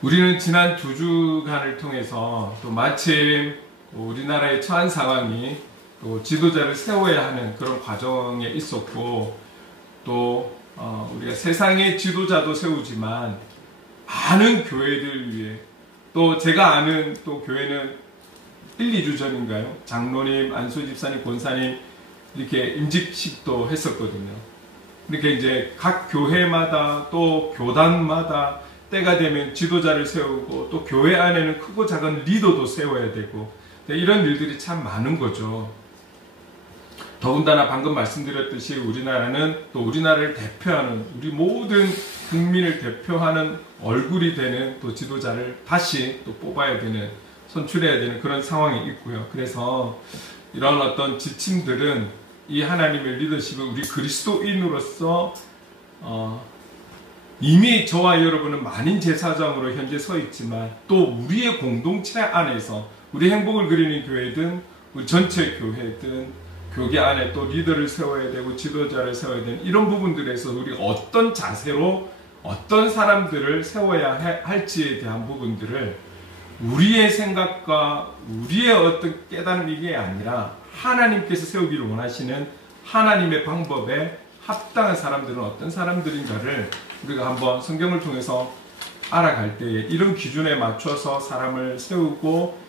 우리는 지난 2주간을 통해서 또 마침 우리나라의 처한 상황이 또 지도자를 세워야 하는 그런 과정에 있었고, 또 우리가 세상의 지도자도 세우지만 많은 교회들 위해, 또 제가 아는 또 교회는 1, 2주 전인가요? 장로님, 안수 집사님, 권사님 이렇게 임직식도 했었거든요. 이렇게 이제 각 교회마다 또 교단마다 때가 되면 지도자를 세우고, 또 교회 안에는 크고 작은 리더도 세워야 되고, 이런 일들이 참 많은 거죠. 더군다나 방금 말씀드렸듯이 우리나라는 또 우리나라를 대표하는, 우리 모든 국민을 대표하는 얼굴이 되는 또 지도자를 다시 또 뽑아야 되는, 선출해야 되는 그런 상황이 있고요. 그래서 이런 어떤 지침들은 이 하나님의 리더십을 우리 그리스도인으로서 이미 저와 여러분은 만인 제사장으로 현재 서 있지만, 또 우리의 공동체 안에서 우리 행복을 그리는 교회든 우리 전체 교회든 교계 안에 또 리더를 세워야 되고 지도자를 세워야 되는 이런 부분들에서 우리가 어떤 자세로 어떤 사람들을 세워야 할지에 대한 부분들을 우리의 생각과 우리의 어떤 깨달음이 아니라 하나님께서 세우기를 원하시는 하나님의 방법에 합당한 사람들은 어떤 사람들인가를 우리가 한번 성경을 통해서 알아갈 때에 이런 기준에 맞춰서 사람을 세우고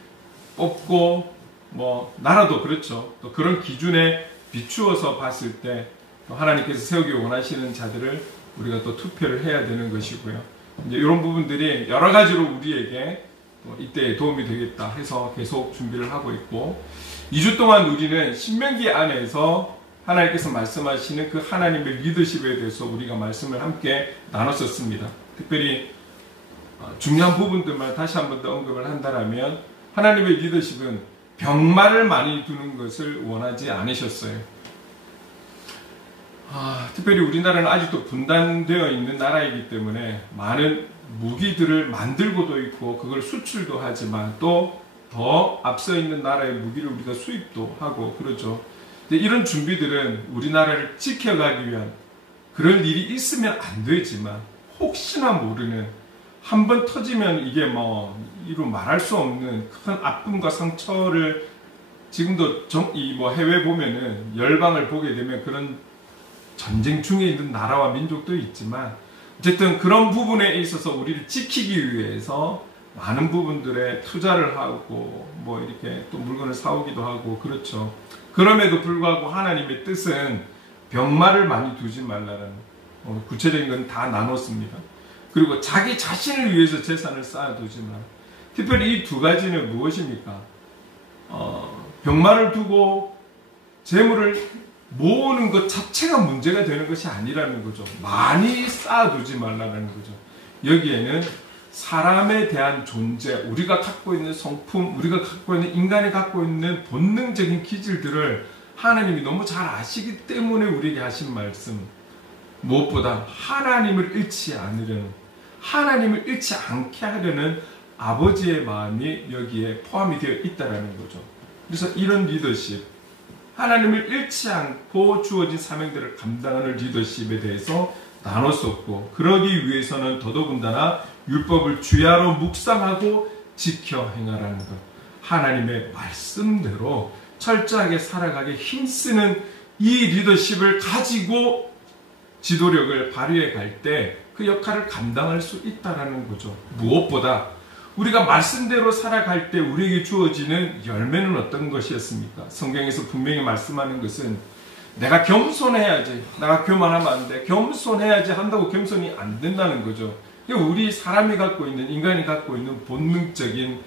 뽑고, 나라도 그렇죠. 또 그런 기준에 비추어서 봤을 때 또 하나님께서 세우기 원하시는 자들을 우리가 또 투표를 해야 되는 것이고요. 이제 이런 부분들이 여러 가지로 우리에게 이때 도움이 되겠다 해서 계속 준비를 하고 있고, 2주 동안 우리는 신명기 안에서 하나님께서 말씀하시는 그 하나님의 리더십에 대해서 우리가 말씀을 함께 나눴었습니다. 특별히 중요한 부분들만 다시 한 번 더 언급을 한다면, 하나님의 리더십은 병마를 많이 두는 것을 원하지 않으셨어요. 특별히 우리나라는 아직도 분단되어 있는 나라이기 때문에 많은 무기들을 만들고도 있고 그걸 수출도 하지만, 또 더 앞서 있는 나라의 무기를 우리가 수입도 하고 그러죠. 이런 준비들은 우리나라를 지켜가기 위한, 그런 일이 있으면 안 되지만 혹시나 모르는, 한번 터지면 이게 이루 말할 수 없는 큰 아픔과 상처를, 지금도 해외 보면은 열방을 보게 되면 그런 전쟁 중에 있는 나라와 민족도 있지만, 어쨌든 그런 부분에 있어서 우리를 지키기 위해서 많은 부분들에 투자를 하고 이렇게 또 물건을 사오기도 하고 그렇죠. 그럼에도 불구하고 하나님의 뜻은 병마를 많이 두지 말라는, 구체적인 건 다 나눴습니다. 그리고 자기 자신을 위해서 재산을 쌓아두지 마. 특별히 이 두 가지는 무엇입니까? 병마를 두고 재물을 모으는 것 자체가 문제가 되는 것이 아니라는 거죠. 많이 쌓아두지 말라는 거죠. 여기에는 사람에 대한 존재, 우리가 갖고 있는 성품, 우리가 갖고 있는, 인간이 갖고 있는 본능적인 기질들을 하나님이 너무 잘 아시기 때문에 우리에게 하신 말씀, 무엇보다 하나님을 잃지 않으려는, 하나님을 잃지 않게 하려는 아버지의 마음이 여기에 포함이 되어 있다는 거죠. 그래서 이런 리더십, 하나님을 잃지 않고 주어진 사명들을 감당하는 리더십에 대해서 나눴었고, 그러기 위해서는 더더군다나 율법을 주야로 묵상하고 지켜 행하라는 것, 하나님의 말씀대로 철저하게 살아가게 힘쓰는 이 리더십을 가지고 지도력을 발휘해 갈 때 그 역할을 감당할 수 있다는 거죠. 무엇보다 우리가 말씀대로 살아갈 때 우리에게 주어지는 열매는 어떤 것이었습니까? 성경에서 분명히 말씀하는 것은 내가 겸손해야지, 내가 교만하면 안 돼, 겸손해야지 한다고 겸손이 안 된다는 거죠. 우리 사람이 갖고 있는, 인간이 갖고 있는 본능적인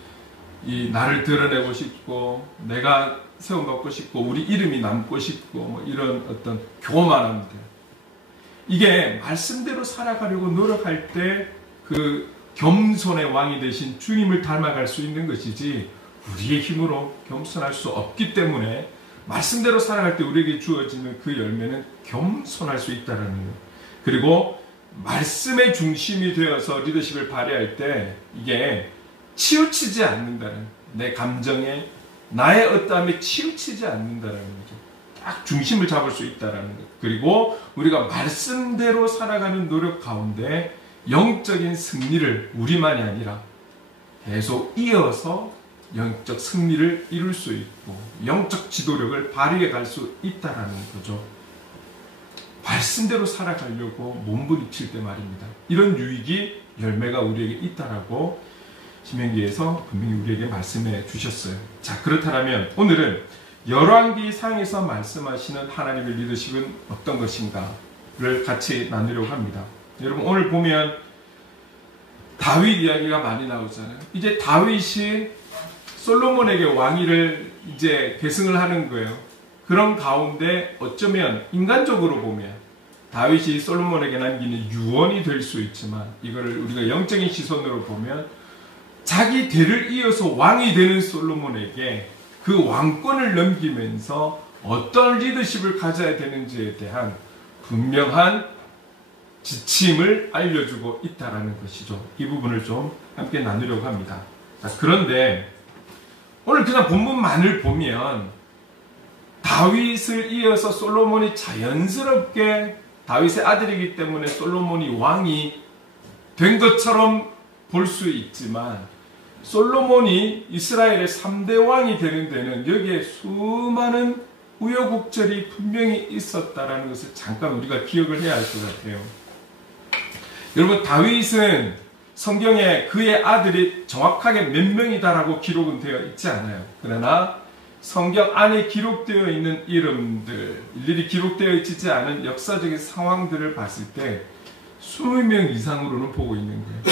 이 나를 드러내고 싶고, 내가 세움받고 싶고, 우리 이름이 남고 싶고, 이런 어떤 교만함들, 이게 말씀대로 살아가려고 노력할 때 그 겸손의 왕이 되신 주님을 닮아갈 수 있는 것이지, 우리의 힘으로 겸손할 수 없기 때문에 말씀대로 살아갈 때 우리에게 주어지는 그 열매는 겸손할 수 있다는 거예요. 그리고 말씀의 중심이 되어서 리더십을 발휘할 때 이게 치우치지 않는다는, 내 감정에, 나의 어떠함에 치우치지 않는다는 거죠. 딱 중심을 잡을 수 있다는 것. 그리고 우리가 말씀대로 살아가는 노력 가운데 영적인 승리를 우리만이 아니라 계속 이어서 영적 승리를 이룰 수 있고 영적 지도력을 발휘해 갈 수 있다라는 거죠. 말씀대로 살아가려고 몸부림칠 때 말입니다. 이런 유익이 열매가 우리에게 있다라고 신명기에서 분명히 우리에게 말씀해 주셨어요. 자, 그렇다면 오늘은 열왕기상에서 말씀하시는 하나님의 리더십은 어떤 것인가를 같이 나누려고 합니다. 여러분, 오늘 보면 다윗 이야기가 많이 나오잖아요. 이제 다윗이 솔로몬에게 왕위를 이제 계승을 하는 거예요. 그런 가운데 어쩌면 인간적으로 보면 다윗이 솔로몬에게 남기는 유언이 될 수 있지만, 이거를 우리가 영적인 시선으로 보면 자기 대를 이어서 왕이 되는 솔로몬에게 그 왕권을 넘기면서 어떤 리더십을 가져야 되는지에 대한 분명한 지침을 알려주고 있다는 것이죠. 이 부분을 좀 함께 나누려고 합니다. 자, 그런데 오늘 그냥 본문만을 보면 다윗을 이어서 솔로몬이 자연스럽게, 다윗의 아들이기 때문에 솔로몬이 왕이 된 것처럼 볼 수 있지만, 솔로몬이 이스라엘의 3대 왕이 되는 데는 여기에 수많은 우여곡절이 분명히 있었다는 것을 잠깐 우리가 기억을 해야 할 것 같아요. 여러분, 다윗은 성경에 그의 아들이 정확하게 몇 명이다라고 기록은 되어 있지 않아요. 그러나 성경 안에 기록되어 있는 이름들, 일일이 기록되어 있지 않은 역사적인 상황들을 봤을 때 20명 이상으로는 보고 있는 거예요.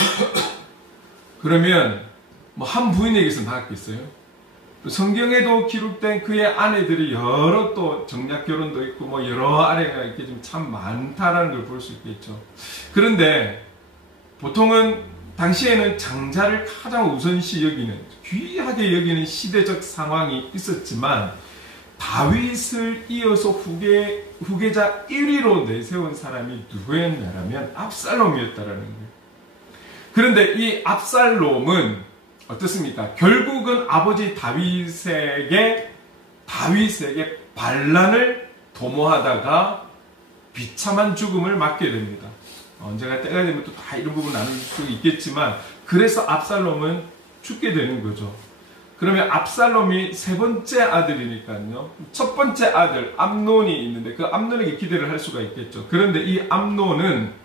그러면 뭐 한 부인에게서 나왔겠어요? 성경에도 기록된 그의 아내들이 여러, 또 정략 결혼도 있고 뭐 여러 아내가 이렇게 좀 참 많다라는 걸 볼 수 있겠죠. 그런데 보통은 당시에는 장자를 가장 우선시 여기는, 귀하게 여기는 시대적 상황이 있었지만, 다윗을 이어서 후계자 1위로 내세운 사람이 누구였냐면 압살롬이었다라는 거예요. 그런데 이 압살롬은 어떻습니까? 결국은 아버지 다윗에게 반란을 도모하다가 비참한 죽음을 맞게 됩니다. 언제가 때가 되면 또 다 이런 부분 나눌 수 있겠지만, 그래서 압살롬은 죽게 되는 거죠. 그러면 압살롬이 세 번째 아들이니까요. 첫 번째 아들 암논이 있는데 그 암논에게 기대를 할 수가 있겠죠. 그런데 이 암논은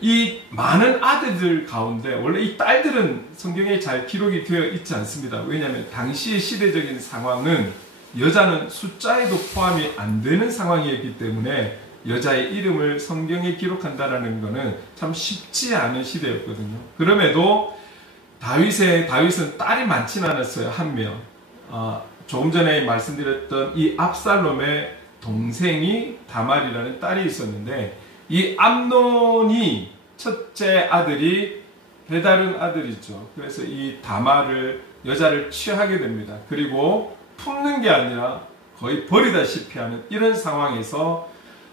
이 많은 아들들 가운데 원래 이 딸들은 성경에 잘 기록이 되어 있지 않습니다. 왜냐하면 당시의 시대적인 상황은 여자는 숫자에도 포함이 안 되는 상황이었기 때문에 여자의 이름을 성경에 기록한다라는 것은 참 쉽지 않은 시대였거든요. 그럼에도 다윗은 딸이 많지는 않았어요. 한 명. 조금 전에 말씀드렸던 이 압살롬의 동생이 다말이라는 딸이 있었는데, 이 암논이 첫째 아들이 배다른 아들이죠. 그래서 이 다말을, 여자를 취하게 됩니다. 그리고 품는 게 아니라 거의 버리다시피 하는 이런 상황에서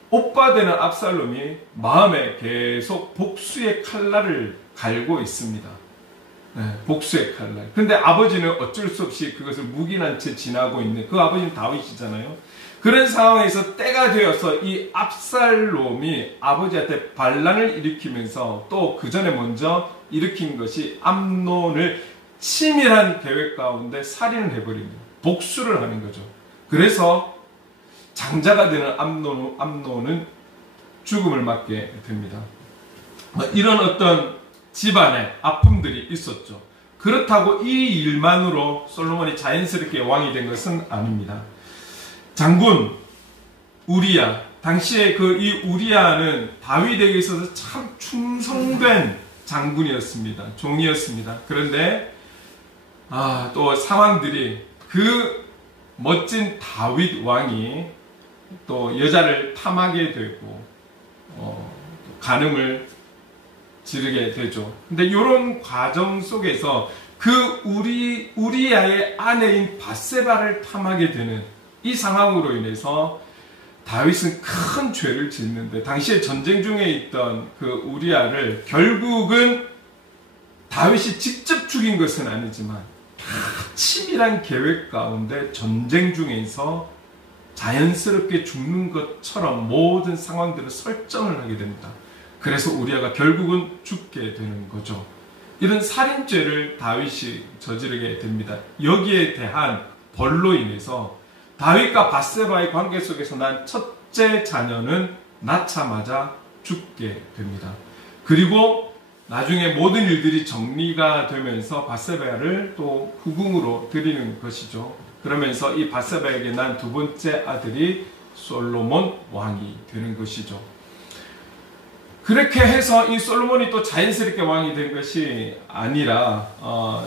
오빠 되는 압살롬이 마음에 계속 복수의 칼날을 갈고 있습니다. 네, 복수의 칼날. 근데 아버지는 어쩔 수 없이 그것을 묵인한 채 지나고 있는, 그 아버지는 다윗이잖아요. 그런 상황에서 때가 되어서 이 압살롬이 아버지한테 반란을 일으키면서 또 그 전에 먼저 일으킨 것이 암논을 치밀한 계획 가운데 살인을 해버립니다. 복수를 하는 거죠. 그래서 장자가 되는 암논은 죽음을 맞게 됩니다. 이런 어떤 집안에 아픔들이 있었죠. 그렇다고 이 일만으로 솔로몬이 자연스럽게 왕이 된 것은 아닙니다. 장군 우리야, 당시에 이 우리야는 다윗에게 있어서 참 충성된 장군이었습니다. 종이었습니다. 그런데 또 상황들이, 그 멋진 다윗 왕이 또 여자를 탐하게 되고 간음을 지르게 되죠. 근데 이런 과정 속에서 그 우리야의 아내인 밧세바를 탐하게 되는 이 상황으로 인해서 다윗은 큰 죄를 짓는데, 당시에 전쟁 중에 있던 그 우리야를 결국은 다윗이 직접 죽인 것은 아니지만 치밀한 계획 가운데 전쟁 중에서 자연스럽게 죽는 것처럼 모든 상황들을 설정을 하게 됩니다. 그래서 우리아가 결국은 죽게 되는 거죠. 이런 살인죄를 다윗이 저지르게 됩니다. 여기에 대한 벌로 인해서 다윗과 밧세바의 관계 속에서 난 첫째 자녀는 낳자마자 죽게 됩니다. 그리고 나중에 모든 일들이 정리가 되면서 밧세바를 또 후궁으로 드리는 것이죠. 그러면서 이 밧세바에게 난 두 번째 아들이 솔로몬 왕이 되는 것이죠. 그렇게 해서 이 솔로몬이 또 자연스럽게 왕이 된 것이 아니라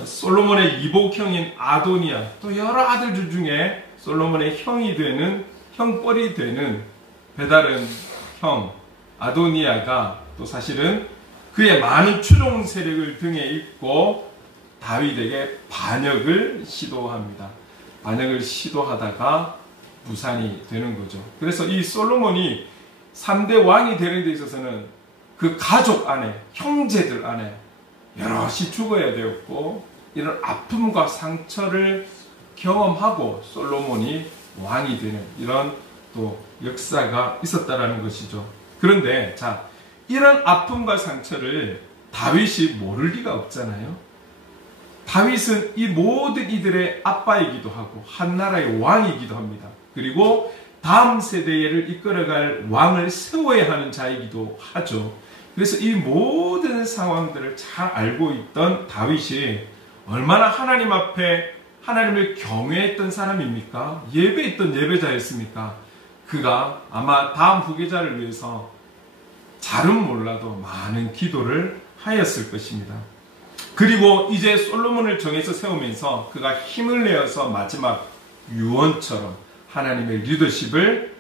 솔로몬의 이복형인 아도니아, 또 여러 아들들 중에 솔로몬의 형이 되는, 형뻘이 되는 배다른 형 아도니아가 또 사실은 그의 많은 추종 세력을 등에 입고 다윗에게 반역을 시도합니다. 반역을 시도하다가 무산이 되는 거죠. 그래서 이 솔로몬이 3대 왕이 되는 데 있어서는 그 가족 안에, 형제들 안에 여럿이 죽어야 되었고, 이런 아픔과 상처를 경험하고 솔로몬이 왕이 되는 이런 또 역사가 있었다라는 것이죠. 그런데 자, 이런 아픔과 상처를 다윗이 모를 리가 없잖아요. 다윗은 이 모든 이들의 아빠이기도 하고 한 나라의 왕이기도 합니다. 그리고 다음 세대를 이끌어갈 왕을 세워야 하는 자이기도 하죠. 그래서 이 모든 상황들을 잘 알고 있던 다윗이 얼마나 하나님 앞에 하나님을 경외했던 사람입니까? 예배했던 예배자였습니까? 그가 아마 다음 후계자를 위해서 잘은 몰라도 많은 기도를 하였을 것입니다. 그리고 이제 솔로몬을 정해서 세우면서 그가 힘을 내어서 마지막 유언처럼 하나님의 리더십을,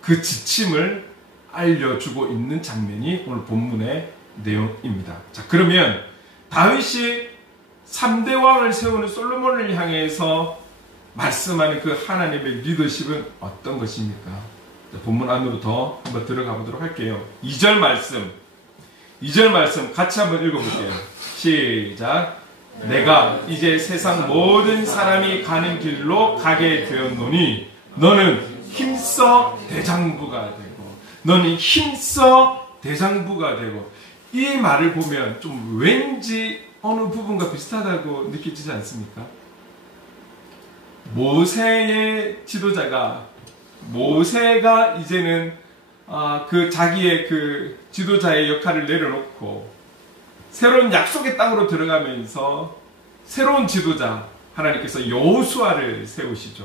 그 지침을 알려주고 있는 장면이 오늘 본문의 내용입니다. 자, 그러면 다윗이 3대 왕을 세우는 솔로몬을 향해서 말씀하는 그 하나님의 리더십은 어떤 것입니까? 자, 본문 안으로 더 한번 들어가 보도록 할게요. 2절 말씀 같이 한번 읽어볼게요. 시작. 내가 이제 세상 모든 사람이 가는 길로 가게 되었노니 너는 힘써 대장부가 되고, 너는 힘써 대장부가 되고. 이 말을 보면 좀 왠지 어느 부분과 비슷하다고 느껴지지 않습니까? 모세의 지도자가, 모세가 이제는 그 자기의 그 지도자의 역할을 내려놓고 새로운 약속의 땅으로 들어가면서 새로운 지도자, 하나님께서 여호수아를 세우시죠.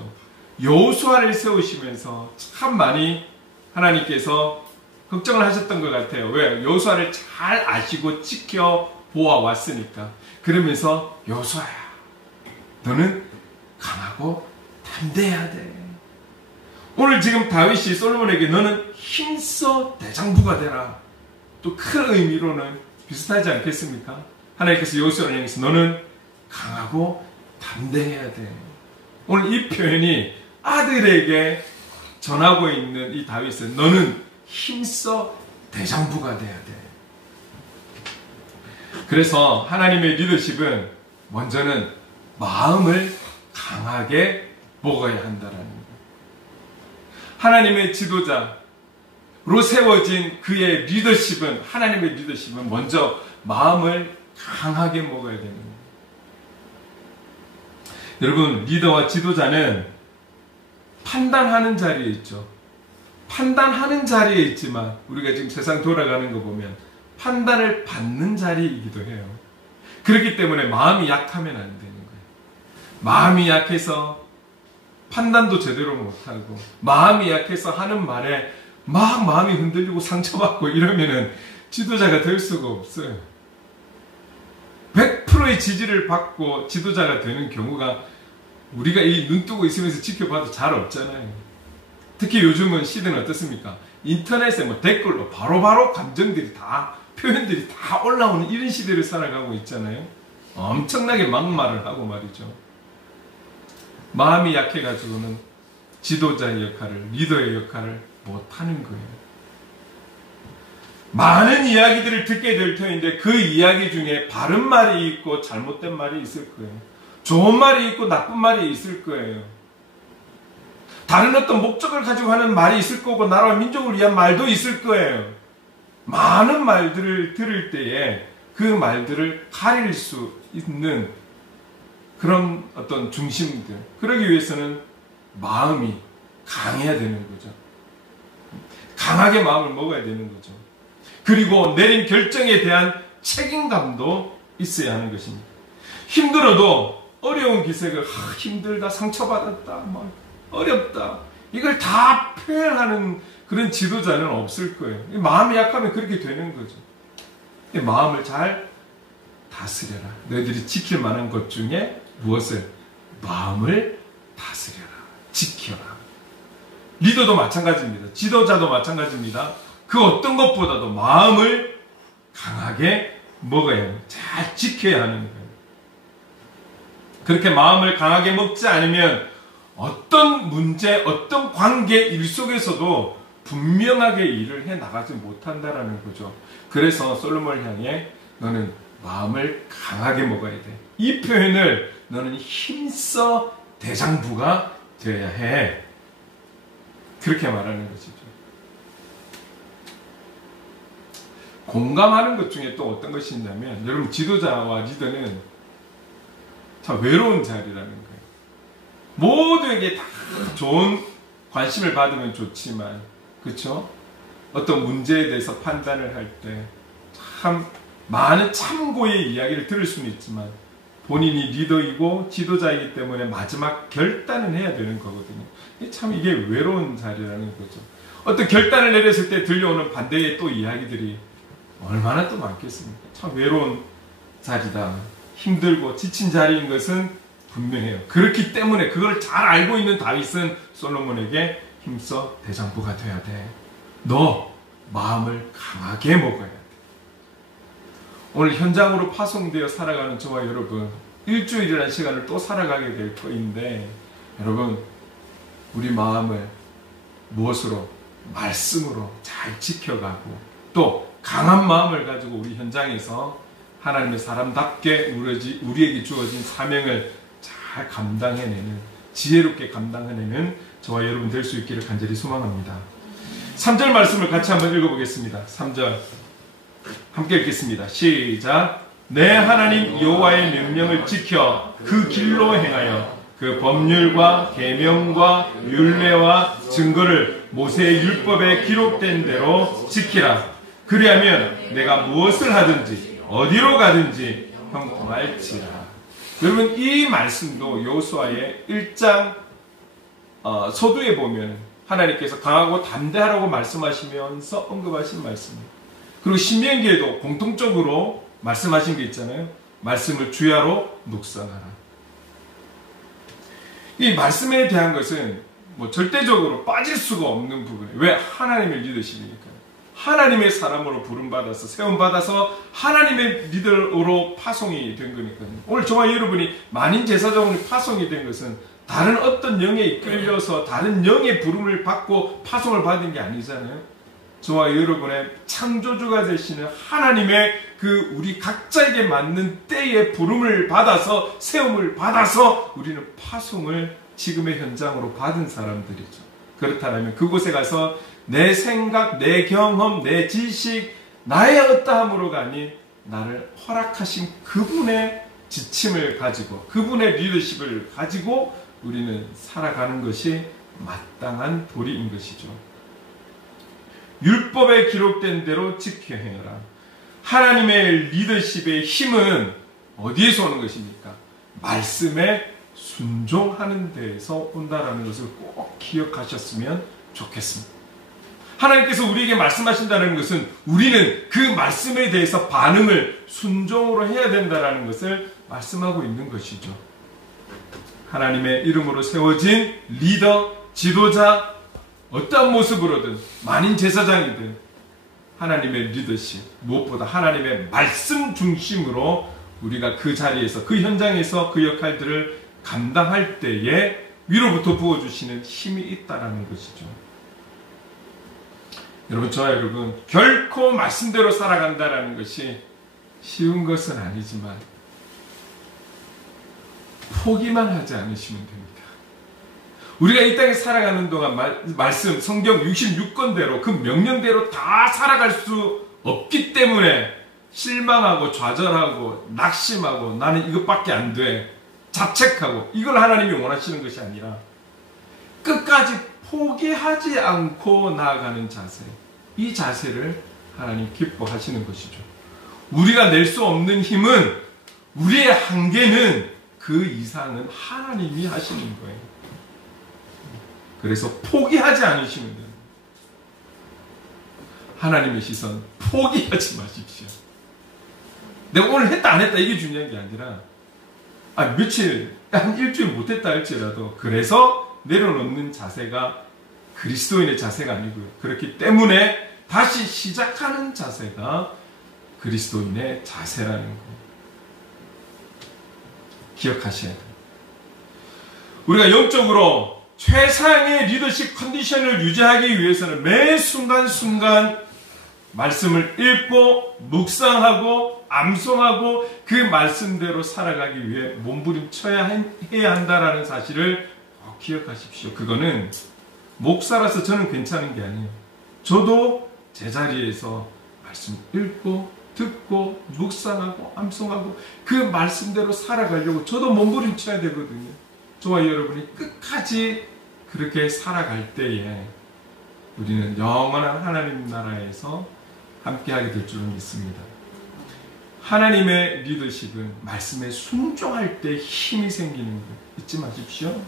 여호수아를 세우시면서 참 많이 하나님께서 걱정을 하셨던 것 같아요. 왜? 여호수아를 잘 아시고 지켜보아 왔으니까. 그러면서 여호수아야, 너는 강하고 담대해야 돼. 오늘 지금 다윗이 솔로몬에게 너는 힘써 대장부가 되라. 또 큰 의미로는 비슷하지 않겠습니까? 하나님께서 여호수아를 향해서 너는 강하고 담대해야 돼. 오늘 이 표현이 아들에게 전하고 있는 이 다윗은 너는 힘써 대장부가 돼야 돼. 그래서 하나님의 리더십은 먼저는 마음을 강하게 먹어야 한다라는 거예요. 하나님의 지도자로 세워진 그의 리더십은, 하나님의 리더십은 먼저 마음을 강하게 먹어야 되는 거예요. 여러분, 리더와 지도자는 판단하는 자리에 있죠. 판단하는 자리에 있지만 우리가 지금 세상 돌아가는 거 보면 판단을 받는 자리이기도 해요. 그렇기 때문에 마음이 약하면 안 되는 거예요. 마음이 약해서 판단도 제대로 못하고, 마음이 약해서 하는 말에 막 마음이 흔들리고 상처받고 이러면은 지도자가 될 수가 없어요. 100%의 지지를 받고 지도자가 되는 경우가 우리가 이 눈 뜨고 있으면서 지켜봐도 잘 없잖아요. 특히 요즘은 시대는 어떻습니까? 인터넷에 뭐 댓글로 바로바로 감정들이 다, 표현들이 다 올라오는 이런 시대를 살아가고 있잖아요. 엄청나게 막말을 하고 말이죠. 마음이 약해가지고는 지도자의 역할을, 리더의 역할을 못하는 거예요. 많은 이야기들을 듣게 될 터인데 그 이야기 중에 바른 말이 있고 잘못된 말이 있을 거예요. 좋은 말이 있고 나쁜 말이 있을 거예요. 다른 어떤 목적을 가지고 하는 말이 있을 거고 나라와 민족을 위한 말도 있을 거예요. 많은 말들을 들을 때에 그 말들을 가릴 수 있는 그런 어떤 중심들, 그러기 위해서는 마음이 강해야 되는 거죠. 강하게 마음을 먹어야 되는 거죠. 그리고 내린 결정에 대한 책임감도 있어야 하는 것입니다. 힘들어도 어려운 기색을 힘들다, 상처받았다, 막 어렵다, 이걸 다 표현하는 그런 지도자는 없을 거예요. 마음이 약하면 그렇게 되는 거죠. 마음을 잘 다스려라. 너희들이 지킬 만한 것 중에 무엇을? 마음을 다스려라. 지켜라. 리더도 마찬가지입니다. 지도자도 마찬가지입니다. 그 어떤 것보다도 마음을 강하게 먹어야 해요. 잘 지켜야 하는 거예요. 그렇게 마음을 강하게 먹지 않으면 어떤 문제, 어떤 관계 일 속에서도 분명하게 일을 해 나가지 못한다라는 거죠. 그래서 솔로몬을 향해 너는 마음을 강하게 먹어야 돼. 이 표현을 너는 힘써 대장부가 되어야 해. 그렇게 말하는 것이죠. 공감하는 것 중에 또 어떤 것이 있냐면, 여러분 지도자와 리더는 참 외로운 자리라는 거예요. 모두에게 다 좋은 관심을 받으면 좋지만, 그렇죠? 어떤 문제에 대해서 판단을 할 때 참 많은 참고의 이야기를 들을 수는 있지만 본인이 리더이고 지도자이기 때문에 마지막 결단은 해야 되는 거거든요. 참 이게 외로운 자리라는 거죠. 어떤 결단을 내렸을 때 들려오는 반대의 또 이야기들이 얼마나 또 많겠습니까? 참 외로운 자리다. 힘들고 지친 자리인 것은 분명해요. 그렇기 때문에 그걸 잘 알고 있는 다윗은 솔로몬에게 힘써 대장부가 돼야 돼. 너 마음을 강하게 먹어야 돼. 오늘 현장으로 파송되어 살아가는 저와 여러분, 일주일이라는 시간을 또 살아가게 될 터인데, 여러분 우리 마음을 무엇으로? 말씀으로 잘 지켜가고 또 강한 마음을 가지고 우리 현장에서 하나님의 사람답게 우리에게 주어진 사명을 잘 감당해내는, 지혜롭게 감당해내는 저와 여러분 될 수 있기를 간절히 소망합니다. 3절 말씀을 같이 한번 읽어보겠습니다. 3절 함께 읽겠습니다. 시작. 내 하나님 여호와의 명령을 지켜 그 길로 행하여 그 법률과 계명과 율례와 증거를 모세의 율법에 기록된 대로 지키라. 그리하면 내가 무엇을 하든지 어디로 가든지 형통할지라. 여러분 이 말씀도 여호수아의 1장 서두에 보면 하나님께서 강하고 담대하라고 말씀하시면서 언급하신 말씀입니다. 그리고 신명기에도 공통적으로 말씀하신 게 있잖아요. 말씀을 주야로 묵상하라. 이 말씀에 대한 것은 뭐 절대적으로 빠질 수가 없는 부분이에요. 왜? 하나님의 리더십이니까요. 하나님의 사람으로 부름받아서 세움받아서 하나님의 리더로 파송이 된 거니까요. 오늘 저와 여러분이 만인 제사장으로 파송이 된 것은 다른 어떤 영에 이끌려서 다른 영의 부름을 받고 파송을 받은 게 아니잖아요. 저와 여러분의 창조주가 되시는 하나님의 그 우리 각자에게 맞는 때의 부름을 받아서 세움을 받아서 우리는 파송을 지금의 현장으로 받은 사람들이죠. 그렇다면 그곳에 가서 내 생각, 내 경험, 내 지식, 나의 어떠함으로가 아닌 나를 허락하신 그분의 지침을 가지고 그분의 리더십을 가지고 우리는 살아가는 것이 마땅한 도리인 것이죠. 율법에 기록된 대로 지켜 행하라. 하나님의 리더십의 힘은 어디에서 오는 것입니까? 말씀에 순종하는 데에서 온다라는 것을 꼭 기억하셨으면 좋겠습니다. 하나님께서 우리에게 말씀하신다는 것은 우리는 그 말씀에 대해서 반응을 순종으로 해야 된다는 것을 말씀하고 있는 것이죠. 하나님의 이름으로 세워진 리더, 지도자, 어떠한 모습으로든 만인 제사장이든 하나님의 리더십, 무엇보다 하나님의 말씀 중심으로 우리가 그 자리에서, 그 현장에서 그 역할들을 감당할 때에 위로부터 부어주시는 힘이 있다는 것이죠. 여러분, 저와 여러분, 결코 말씀대로 살아간다는 것이 쉬운 것은 아니지만 포기만 하지 않으시면 됩니다. 우리가 이 땅에 살아가는 동안 말씀, 성경 66권대로 그 명령대로 다 살아갈 수 없기 때문에 실망하고 좌절하고 낙심하고 나는 이것밖에 안 돼. 자책하고 이걸 하나님이 원하시는 것이 아니라 끝까지 포기하지 않고 나아가는 자세. 이 자세를 하나님 기뻐하시는 것이죠. 우리가 낼 수 없는 힘은 우리의 한계는 그 이상은 하나님이 하시는 거예요. 그래서 포기하지 않으시면 돼요. 하나님의 시선 포기하지 마십시오. 내가 오늘 했다 안 했다 이게 중요한 게 아니라 며칠 한 일주일 못했다 할지라도 그래서 내려놓는 자세가 그리스도인의 자세가 아니고요. 그렇기 때문에 다시 시작하는 자세가 그리스도인의 자세라는 거 기억하셔야 돼요. 우리가 영적으로 최상의 리더십 컨디션을 유지하기 위해서는 매 순간순간 말씀을 읽고 묵상하고 암송하고 그 말씀대로 살아가기 위해 몸부림쳐야 해야 한다라는 사실을 꼭 기억하십시오. 그거는 목사라서 저는 괜찮은 게 아니에요. 저도 제자리에서 말씀 읽고 듣고 묵상하고 암송하고 그 말씀대로 살아가려고 저도 몸부림쳐야 되거든요. 저와 여러분이 끝까지 그렇게 살아갈 때에 우리는 영원한 하나님 나라에서 함께하게 될 줄은 믿습니다. 하나님의 리더십은 말씀에 순종할 때 힘이 생기는 것 잊지 마십시오.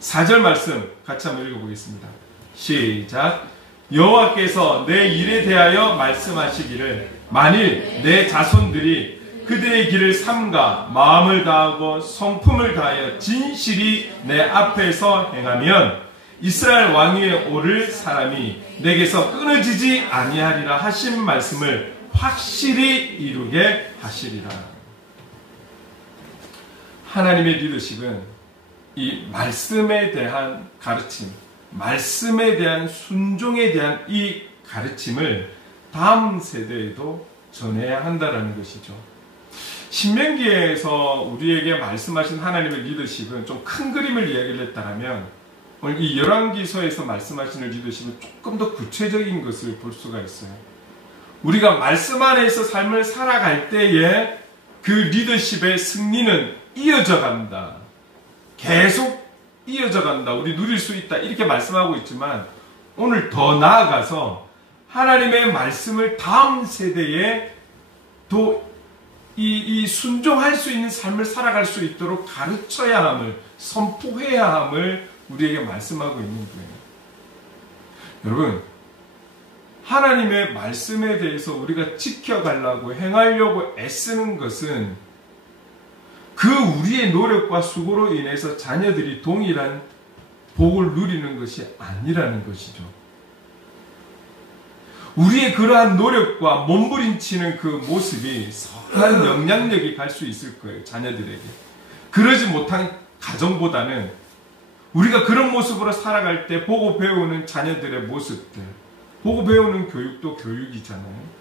4절 말씀 같이 한번 읽어보겠습니다. 시작. 여호와께서 내 일에 대하여 말씀하시기를 만일 내 자손들이 그들의 길을 삼가 마음을 다하고 성품을 다하여 진실이 내 앞에서 행하면 이스라엘 왕위에 오를 사람이 내게서 끊어지지 아니하리라 하신 말씀을 확실히 이루게 하시리라. 하나님의 리더십은 이 말씀에 대한 가르침, 말씀에 대한 순종에 대한 이 가르침을 다음 세대에도 전해야 한다는 것이죠. 신명기에서 우리에게 말씀하신 하나님의 리더십은 좀 큰 그림을 이야기를 했다면 오늘 이 열왕기서에서 말씀하시는 리더십은 조금 더 구체적인 것을 볼 수가 있어요. 우리가 말씀 안에서 삶을 살아갈 때에 그 리더십의 승리는 이어져 간다. 계속 이어져 간다. 우리 누릴 수 있다. 이렇게 말씀하고 있지만 오늘 더 나아가서 하나님의 말씀을 다음 세대에 또 이 순종할 수 있는 삶을 살아갈 수 있도록 가르쳐야 함을, 선포해야 함을 우리에게 말씀하고 있는 거예요. 여러분, 하나님의 말씀에 대해서 우리가 지켜가려고 행하려고 애쓰는 것은 그 우리의 노력과 수고로 인해서 자녀들이 동일한 복을 누리는 것이 아니라는 것이죠. 우리의 그러한 노력과 몸부림치는 그 모습이 선한 영향력이 갈 수 있을 거예요. 자녀들에게. 그러지 못한 가정보다는 우리가 그런 모습으로 살아갈 때 보고 배우는 자녀들의 모습들, 보고 배우는 교육도 교육이잖아요.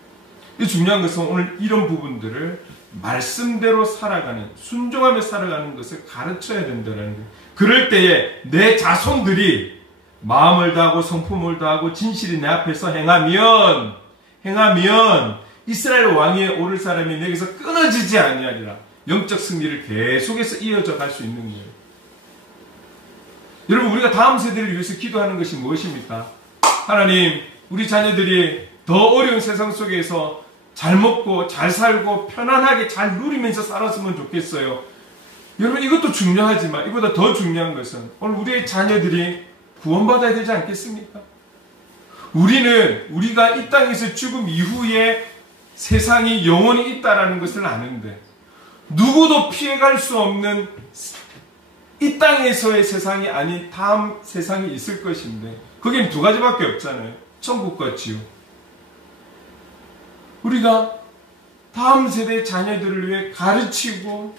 이 중요한 것은 오늘 이런 부분들을 말씀대로 살아가는, 순종하며 살아가는 것을 가르쳐야 된다는 거예요. 그럴 때에 내 자손들이 마음을 다하고 성품을 다하고 진실이 내 앞에서 행하면 이스라엘 왕위에 오를 사람이 내게서 끊어지지 아니하리라. 영적 승리를 계속해서 이어져 갈 수 있는 거예요. 여러분, 우리가 다음 세대를 위해서 기도하는 것이 무엇입니까? 하나님, 우리 자녀들이 더 어려운 세상 속에서 잘 먹고 잘 살고 편안하게 잘 누리면서 살았으면 좋겠어요. 여러분, 이것도 중요하지만 이보다 더 중요한 것은 오늘 우리의 자녀들이 구원받아야 되지 않겠습니까? 우리가 이 땅에서 죽음 이후에 세상이 영원히 있다라는 것을 아는데 누구도 피해갈 수 없는 이 땅에서의 세상이 아닌 다음 세상이 있을 것인데 거기는 두 가지밖에 없잖아요. 천국과 지옥. 우리가 다음 세대 자녀들을 위해 가르치고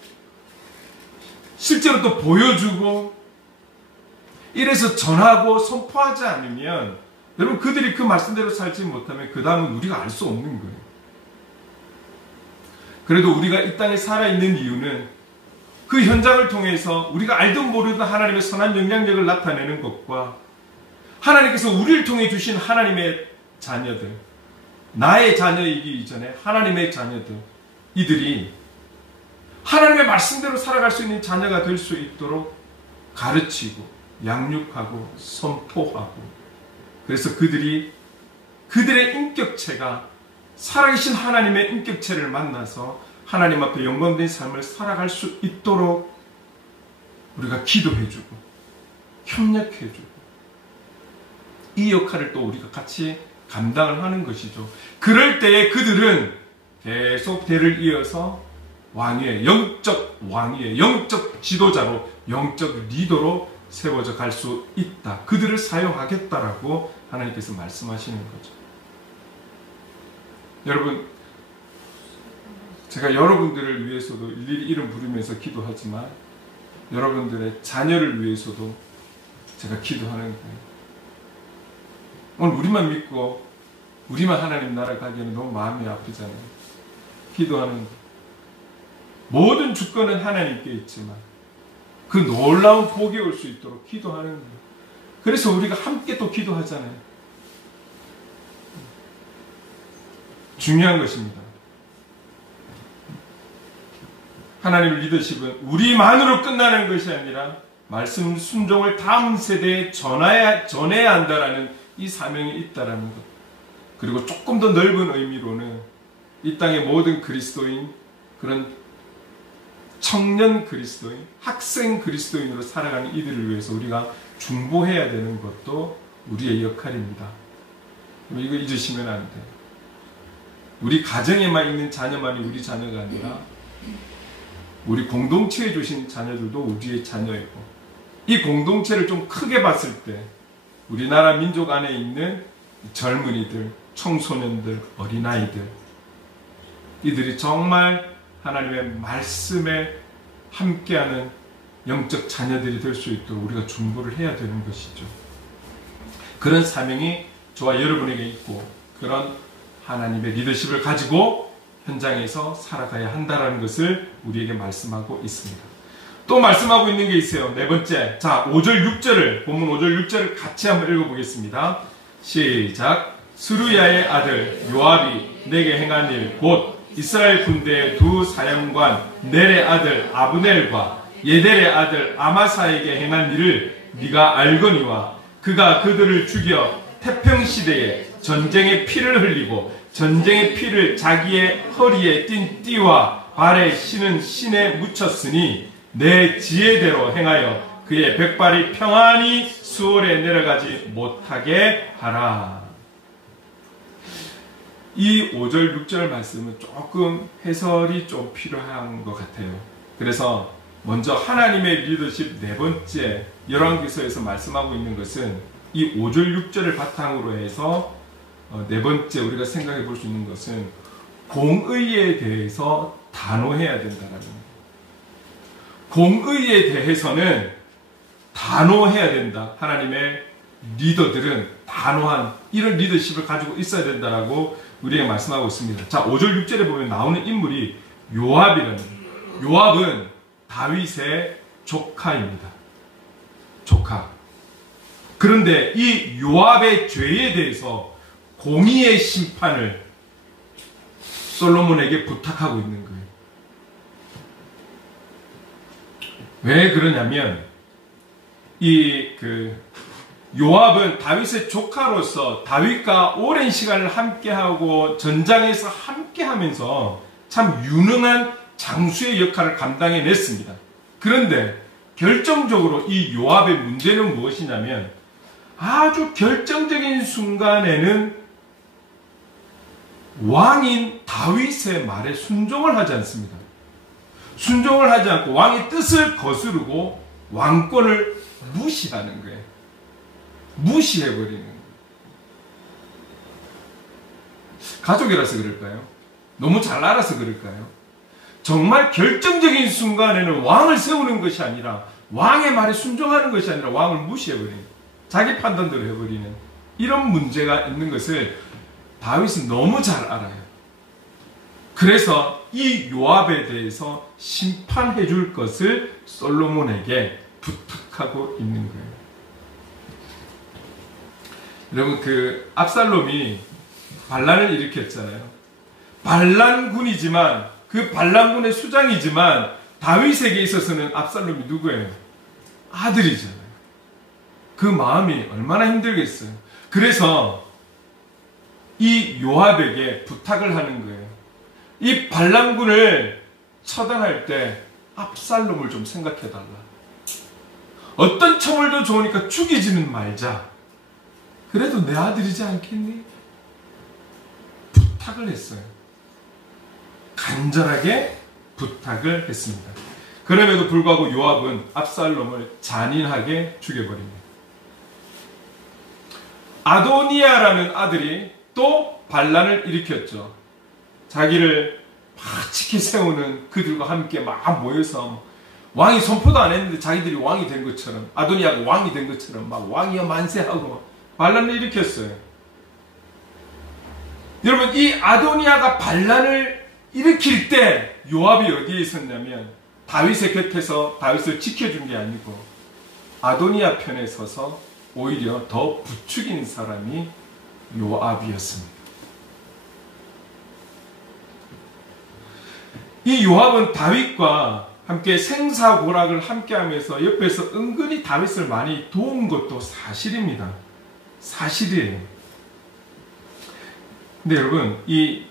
실제로 또 보여주고 이래서 전하고 선포하지 않으면 여러분 그들이 그 말씀대로 살지 못하면 그 다음은 우리가 알 수 없는 거예요. 그래도 우리가 이 땅에 살아있는 이유는 그 현장을 통해서 우리가 알든 모르든 하나님의 선한 영향력을 나타내는 것과 하나님께서 우리를 통해 주신 하나님의 자녀들, 나의 자녀이기 이전에 하나님의 자녀들, 이들이 하나님의 말씀대로 살아갈 수 있는 자녀가 될 수 있도록 가르치고 양육하고 선포하고, 그래서 그들의 인격체가 살아계신 하나님의 인격체를 만나서 하나님 앞에 영광된 삶을 살아갈 수 있도록 우리가 기도해주고 협력해주고, 이 역할을 또 우리가 같이 감당을 하는 것이죠. 그럴 때에 그들은 계속 대를 이어서 영적 왕위의 영적 지도자로, 영적 리더로 세워져 갈 수 있다. 그들을 사용하겠다라고 하나님께서 말씀하시는 거죠. 여러분, 제가 여러분들을 위해서도 일일이 이름 부르면서 기도하지만 여러분들의 자녀를 위해서도 제가 기도하는 거예요. 오늘 우리만 믿고 우리만 하나님 나라 가기에는 너무 마음이 아프잖아요. 기도하는 거. 모든 주권은 하나님께 있지만 그 놀라운 복이 올 수 있도록 기도하는 거예요. 그래서 우리가 함께 또 기도하잖아요. 중요한 것입니다. 하나님의 리더십은 우리만으로 끝나는 것이 아니라 말씀 순종을 다음 세대에 전해야 한다라는 이 사명이 있다라는 것. 그리고 조금 더 넓은 의미로는 이 땅의 모든 그리스도인, 그런 청년 그리스도인, 학생 그리스도인으로 살아가는 이들을 위해서 우리가 중보해야 되는 것도 우리의 역할입니다. 이거 잊으시면 안 돼요. 우리 가정에만 있는 자녀만이 우리 자녀가 아니라 우리 공동체에 주신 자녀들도 우리의 자녀이고, 이 공동체를 좀 크게 봤을 때 우리나라 민족 안에 있는 젊은이들, 청소년들, 어린아이들, 이들이 정말 하나님의 말씀에 함께하는 영적 자녀들이 될 수 있도록 우리가 중보를 해야 되는 것이죠. 그런 사명이 저와 여러분에게 있고, 그런 하나님의 리더십을 가지고 현장에서 살아가야 한다는 것을 우리에게 말씀하고 있습니다. 또 말씀하고 있는 게 있어요. 네 번째. 자, 5절 6절을, 본문 5절 6절을 같이 한번 읽어보겠습니다. 시작. 스루야의 아들 요압이 내게 행한 일, 곧 이스라엘 군대의 두 사령관 넬의 아들 아브넬과 예델의 아들 아마사에게 행한 일을 네가 알거니와, 그가 그들을 죽여 태평시대에 전쟁의 피를 흘리고 전쟁의 피를 자기의 허리에 띤 띠와 발에 신은 신에 묻혔으니 내 지혜대로 행하여 그의 백발이 평안히 수월에 내려가지 못하게 하라. 이 5절 6절 말씀은 조금 해설이 좀 필요한 것 같아요. 그래서 먼저 하나님의 리더십 네 번째 열왕기서에서 말씀하고 있는 것은 이 5절 6절을 바탕으로 해서 네 번째 우리가 생각해 볼 수 있는 것은 공의에 대해서 단호해야 된다는 거예요. 공의에 대해서는 단호해야 된다. 하나님의 리더들은 단호한 이런 리더십을 가지고 있어야 된다라고 우리에게 말씀하고 있습니다. 자, 5절 6절에 보면 나오는 인물이 요압이라는 거예요. 요압은 다윗의 조카입니다. 조카. 그런데 이 요압의 죄에 대해서 공의의 심판을 솔로몬에게 부탁하고 있는 거예요. 왜 그러냐면 요압은 다윗의 조카로서 다윗과 오랜 시간을 함께하고 전장에서 함께하면서 참 유능한 장수의 역할을 감당해냈습니다. 그런데 결정적으로 이 요압의 문제는 무엇이냐면 아주 결정적인 순간에는 왕인 다윗의 말에 순종을 하지 않습니다. 순종을 하지 않고 왕의 뜻을 거스르고 왕권을 무시하는 거예요. 무시해버리는 거예요. 가족이라서 그럴까요? 너무 잘 알아서 그럴까요? 정말 결정적인 순간에는 왕을 세우는 것이 아니라 왕의 말에 순종하는 것이 아니라 왕을 무시해버리는, 자기 판단대로 해버리는 이런 문제가 있는 것을 다윗은 너무 잘 알아요. 그래서 이 요압에 대해서 심판해 줄 것을 솔로몬에게 부탁하고 있는 거예요. 여러분, 압살롬이 반란을 일으켰잖아요. 반란군이지만 그 반란군의 수장이지만 다윗에게 있어서는 압살롬이 누구예요? 아들이잖아요. 그 마음이 얼마나 힘들겠어요. 그래서 이 요압에게 부탁을 하는 거예요. 이 반란군을 처단할 때 압살롬을 좀 생각해달라. 어떤 처벌도 좋으니까 죽이지는 말자. 그래도 내 아들이지 않겠니? 부탁을 했어요. 간절하게 부탁을 했습니다. 그럼에도 불구하고 요압은 압살롬을 잔인하게 죽여버립니다. 아도니아라는 아들이 또 반란을 일으켰죠. 자기를 막 지켜 세우는 그들과 함께 막 모여서 왕이 선포도 안 했는데 자기들이 왕이 된 것처럼, 아도니아가 왕이 된 것처럼 막 왕이여 만세하고 반란을 일으켰어요. 여러분, 이 아도니아가 반란을 일으킬 때 요압이 어디에 있었냐면 다윗의 곁에서 다윗을 지켜준 게 아니고 아도니아 편에 서서 오히려 더 부추긴 사람이 요압이었습니다. 이 요압은 다윗과 함께 생사고락을 함께하면서 옆에서 은근히 다윗을 많이 도운 것도 사실입니다. 사실이에요. 근데 여러분, 이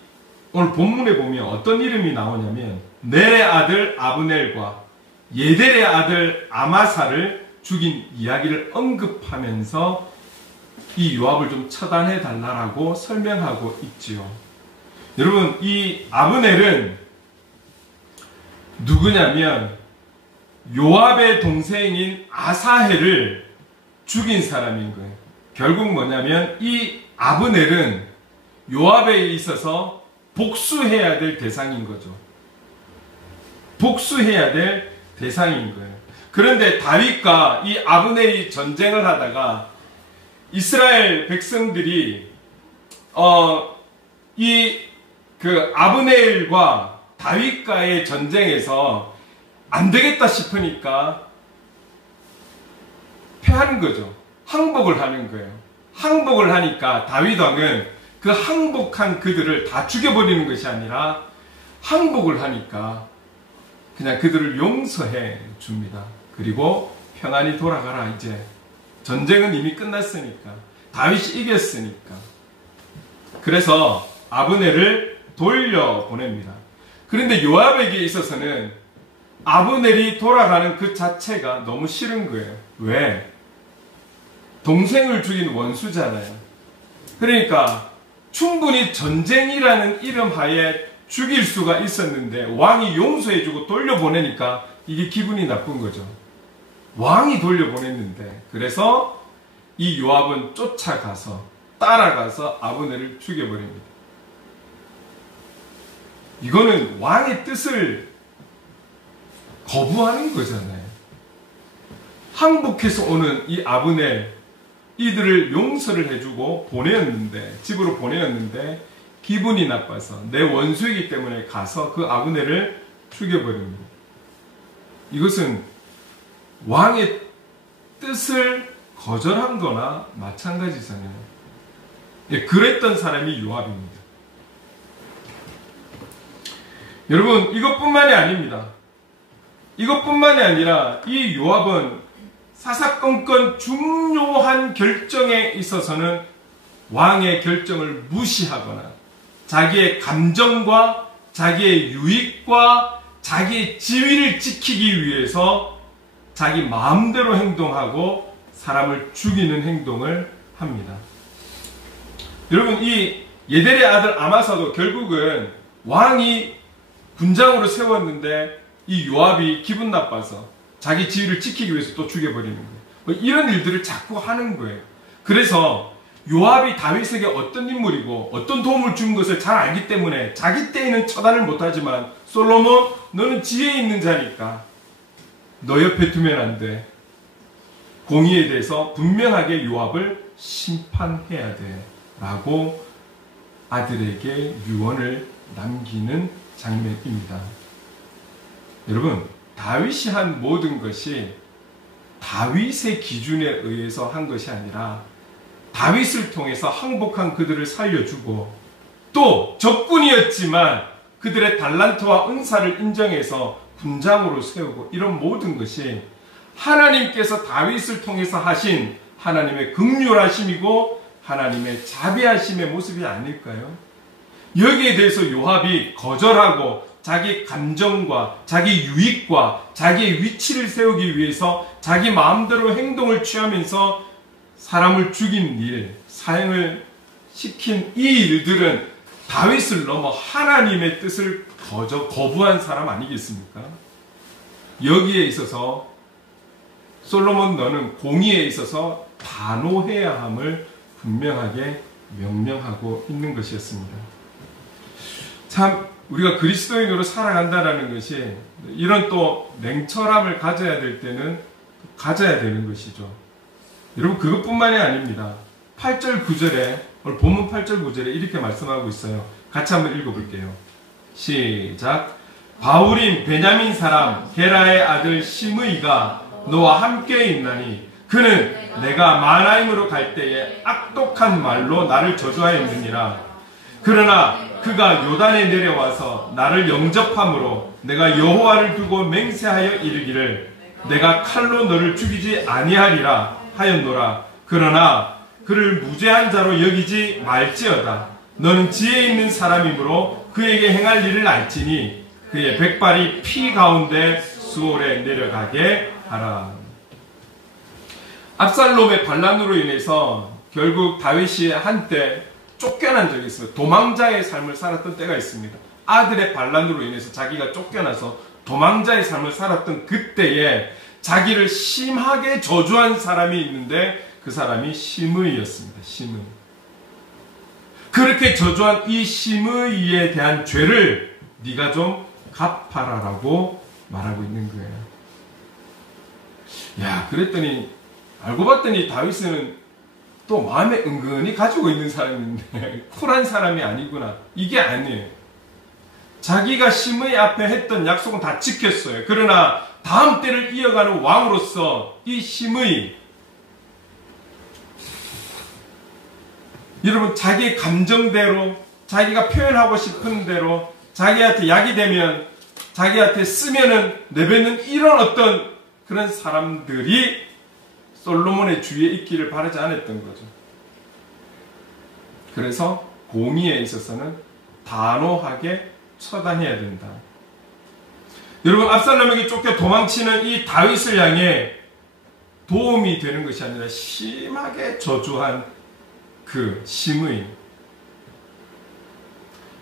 오늘 본문에 보면 어떤 이름이 나오냐면 넬의 아들 아브넬과 예델의 아들 아마사를 죽인 이야기를 언급하면서 이 요압을 좀 처단해 달라고 설명하고 있지요. 여러분, 이 아브넬은 누구냐면 요압의 동생인 아사헬을 죽인 사람인 거예요. 결국 뭐냐면 이 아브넬은 요압에 있어서 복수해야 될 대상인 거죠. 복수해야 될 대상인 거예요. 그런데 다윗과 이 아브넬이 전쟁을 하다가 이스라엘 백성들이 아브넬과 다윗과의 전쟁에서 안 되겠다 싶으니까 패하는 거죠. 항복을 하는 거예요. 항복을 하니까 다윗 왕은 그 항복한 그들을 다 죽여버리는 것이 아니라 항복을 하니까 그냥 그들을 용서해 줍니다. 그리고 평안히 돌아가라. 이제 전쟁은 이미 끝났으니까, 다윗이 이겼으니까. 그래서 아브넬을 돌려보냅니다. 그런데 요압에게 있어서는 아브넬이 돌아가는 그 자체가 너무 싫은 거예요. 왜? 동생을 죽인 원수잖아요. 그러니까 충분히 전쟁이라는 이름 하에 죽일 수가 있었는데 왕이 용서해주고 돌려보내니까 이게 기분이 나쁜 거죠. 왕이 돌려보냈는데. 그래서 이 요압은 쫓아가서 따라가서 아브넬을 죽여버립니다. 이거는 왕의 뜻을 거부하는 거잖아요. 항복해서 오는 이 아브넬, 이들을 용서를 해주고 보내었는데, 집으로 보내었는데 기분이 나빠서 내 원수이기 때문에 가서 그 아브넬을 죽여버립니다. 이것은 왕의 뜻을 거절한 거나 마찬가지잖아요. 예, 그랬던 사람이 요압입니다. 여러분, 이것뿐만이 아닙니다. 이것뿐만이 아니라 이 요압은 사사건건 중요한 결정에 있어서는 왕의 결정을 무시하거나 자기의 감정과 자기의 유익과 자기의 지위를 지키기 위해서 자기 마음대로 행동하고 사람을 죽이는 행동을 합니다. 여러분, 이 예델의 아들 아마사도 결국은 왕이 군장으로 세웠는데 이 요압이 기분 나빠서 자기 지위를 지키기 위해서 또 죽여버리는 거예요. 뭐 이런 일들을 자꾸 하는 거예요. 그래서 요압이 다윗에게 어떤 인물이고 어떤 도움을 준 것을 잘 알기 때문에 자기 때에는 처단을 못하지만 솔로몬, 너는 지혜 있는 자니까 너 옆에 두면 안 돼. 공의에 대해서 분명하게 요압을 심판해야 돼 라고 아들에게 유언을 남기는 장면입니다. 여러분, 다윗이 한 모든 것이 다윗의 기준에 의해서 한 것이 아니라 다윗을 통해서 항복한 그들을 살려주고 또 적군이었지만 그들의 달란트와 은사를 인정해서 군장으로 세우고 이런 모든 것이 하나님께서 다윗을 통해서 하신 하나님의 긍휼하심이고 하나님의 자비하심의 모습이 아닐까요? 여기에 대해서 요압이 거절하고 자기 감정과 자기 유익과 자기의 위치를 세우기 위해서 자기 마음대로 행동을 취하면서 사람을 죽인 일, 사형을 시킨 이 일들은 다윗을 넘어 하나님의 뜻을 거부한 사람 아니겠습니까? 여기에 있어서 솔로몬 너는 공의에 있어서 단호해야 함을 분명하게 명령하고 있는 것이었습니다. 참 우리가 그리스도인으로 살아간다는 것이 이런 또 냉철함을 가져야 될 때는 가져야 되는 것이죠. 여러분 그것뿐만이 아닙니다. 8절 9절에 오늘 본문 8절 9절에 이렇게 말씀하고 있어요. 같이 한번 읽어볼게요. 시작. 바울인 베냐민 사람 게라의 아들 시므이가 너와 함께 있나니 그는 내가 마나임으로 갈 때에 악독한 말로 나를 저주하였느니라. 그러나 그가 요단에 내려와서 나를 영접함으로 내가 여호와를 두고 맹세하여 이르기를 내가 칼로 너를 죽이지 아니하리라 하였노라. 그러나 그를 무죄한 자로 여기지 말지어다. 너는 지혜 있는 사람이므로 그에게 행할 일을 알지니 그의 백발이 피 가운데 수월에 내려가게 하라. 압살롬의 반란으로 인해서 결국 다윗이 한때 쫓겨난 적이 있어요. 도망자의 삶을 살았던 때가 있습니다. 아들의 반란으로 인해서 자기가 쫓겨나서 도망자의 삶을 살았던 그때에 자기를 심하게 저주한 사람이 있는데 그 사람이 시므이였습니다. 시므이. 그렇게 저주한 이 시므이에 대한 죄를 네가 좀 갚아라라고 말하고 있는 거예요. 야, 그랬더니 알고 봤더니 다윗은 또 마음에 은근히 가지고 있는 사람인데 쿨한 사람이 아니구나. 이게 아니에요. 자기가 시므이 앞에 했던 약속은 다 지켰어요. 그러나 다음 때를 이어가는 왕으로서 이 시므이, 여러분 자기의 감정대로 자기가 표현하고 싶은 대로 자기한테 약이 되면 자기한테 쓰면은 내뱉는 이런 어떤 그런 사람들이 솔로몬의 주위에 있기를 바라지 않았던 거죠. 그래서 공의에 있어서는 단호하게 처단해야 된다. 여러분 압살롬에게 쫓겨 도망치는 이 다윗을 향해 도움이 되는 것이 아니라 심하게 저주한 그 시므이.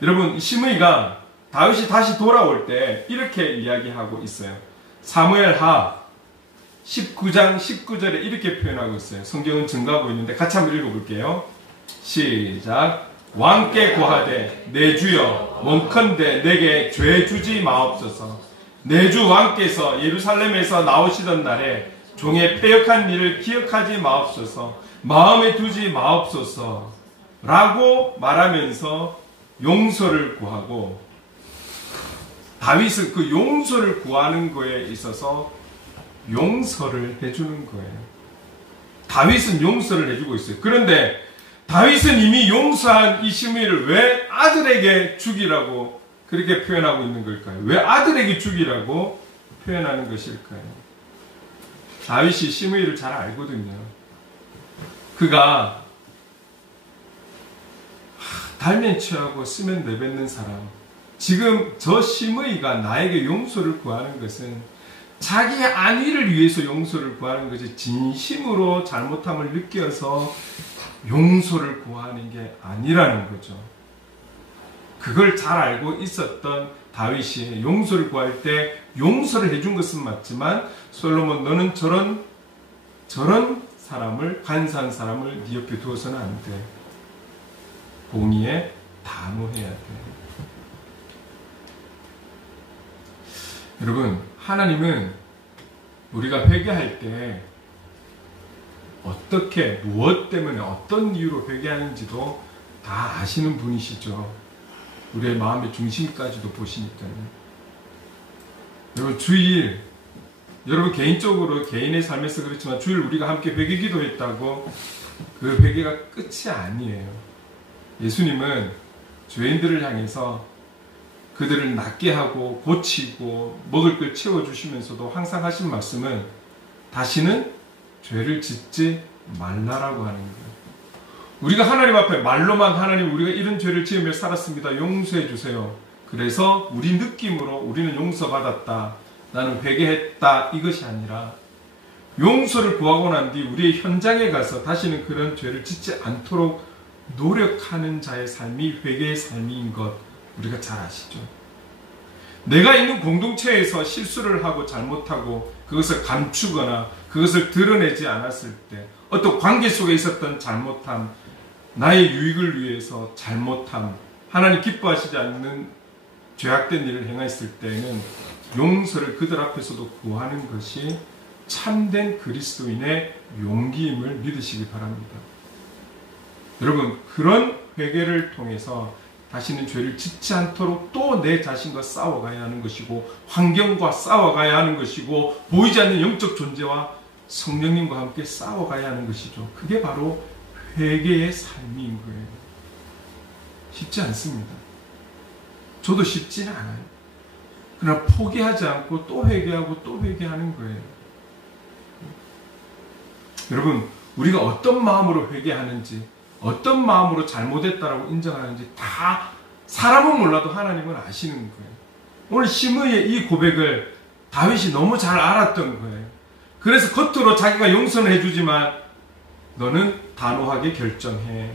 여러분 시므이가 다윗이 다시 돌아올 때 이렇게 이야기하고 있어요. 사무엘하 19장 19절에 이렇게 표현하고 있어요. 성경은 증거하고 있는데 같이 한번 읽어볼게요. 시작. 왕께 고하되 내 주여 원컨대 내게 죄 주지 마옵소서. 내 주 왕께서 예루살렘에서 나오시던 날에 종의 패역한 일을 기억하지 마옵소서. 마음에 두지 마옵소서 라고 말하면서 용서를 구하고, 다윗은 그 용서를 구하는 거에 있어서 용서를 해주는 거예요. 다윗은 용서를 해주고 있어요. 그런데 다윗은 이미 용서한 이 시므이를 왜 아들에게 죽이라고 그렇게 표현하고 있는 걸까요? 왜 아들에게 죽이라고 표현하는 것일까요? 다윗이 시므이를 잘 알거든요. 그가 달면 취하고 쓰면 내뱉는 사람, 지금 저 시므이가 나에게 용서를 구하는 것은 자기의 안위를 위해서 용서를 구하는 것이 진심으로 잘못함을 느껴서 용서를 구하는 게 아니라는 거죠. 그걸 잘 알고 있었던 다윗이 용서를 구할 때 용서를 해준 것은 맞지만, 솔로몬 너는 저런 사람을, 간사한 사람을 네 옆에 두어서는 안 돼. 공의에 단호해야 돼. 여러분, 하나님은 우리가 회개할 때 어떻게, 무엇 때문에, 어떤 이유로 회개하는지도 다 아시는 분이시죠. 우리의 마음의 중심까지도 보시니까요. 여러분, 주일, 여러분 개인적으로 개인의 삶에서 그렇지만 주일 우리가 함께 회개 기도했다고 그 회개가 끝이 아니에요. 예수님은 죄인들을 향해서 그들을 낫게 하고 고치고 먹을 걸 채워주시면서도 항상 하신 말씀은 다시는 죄를 짓지 말라라고 하는 거예요. 우리가 하나님 앞에 말로만 하나님 우리가 이런 죄를 지으며 살았습니다. 용서해 주세요. 그래서 우리 느낌으로 우리는 용서받았다. 나는 회개했다. 이것이 아니라 용서를 구하고 난 뒤 우리의 현장에 가서 다시는 그런 죄를 짓지 않도록 노력하는 자의 삶이 회개의 삶인 것 우리가 잘 아시죠? 내가 있는 공동체에서 실수를 하고 잘못하고 그것을 감추거나 그것을 드러내지 않았을 때 어떤 관계 속에 있었던 잘못함, 나의 유익을 위해서 잘못함, 하나님 기뻐하시지 않는 죄악된 일을 행했을 때에는 용서를 그들 앞에서도 구하는 것이 참된 그리스도인의 용기임을 믿으시기 바랍니다. 여러분, 그런 회개를 통해서 다시는 죄를 짓지 않도록 또 내 자신과 싸워가야 하는 것이고 환경과 싸워가야 하는 것이고 보이지 않는 영적 존재와 성령님과 함께 싸워가야 하는 것이죠. 그게 바로 회개의 삶인 거예요. 쉽지 않습니다. 저도 쉽지는 않아요. 그러나 포기하지 않고 또 회개하고 또 회개하는 거예요. 여러분, 우리가 어떤 마음으로 회개하는지 어떤 마음으로 잘못했다라고 인정하는지 다 사람은 몰라도 하나님은 아시는 거예요. 오늘 시므이의 이 고백을 다윗이 너무 잘 알았던 거예요. 그래서 겉으로 자기가 용서는 해주지만 너는 단호하게 결정해.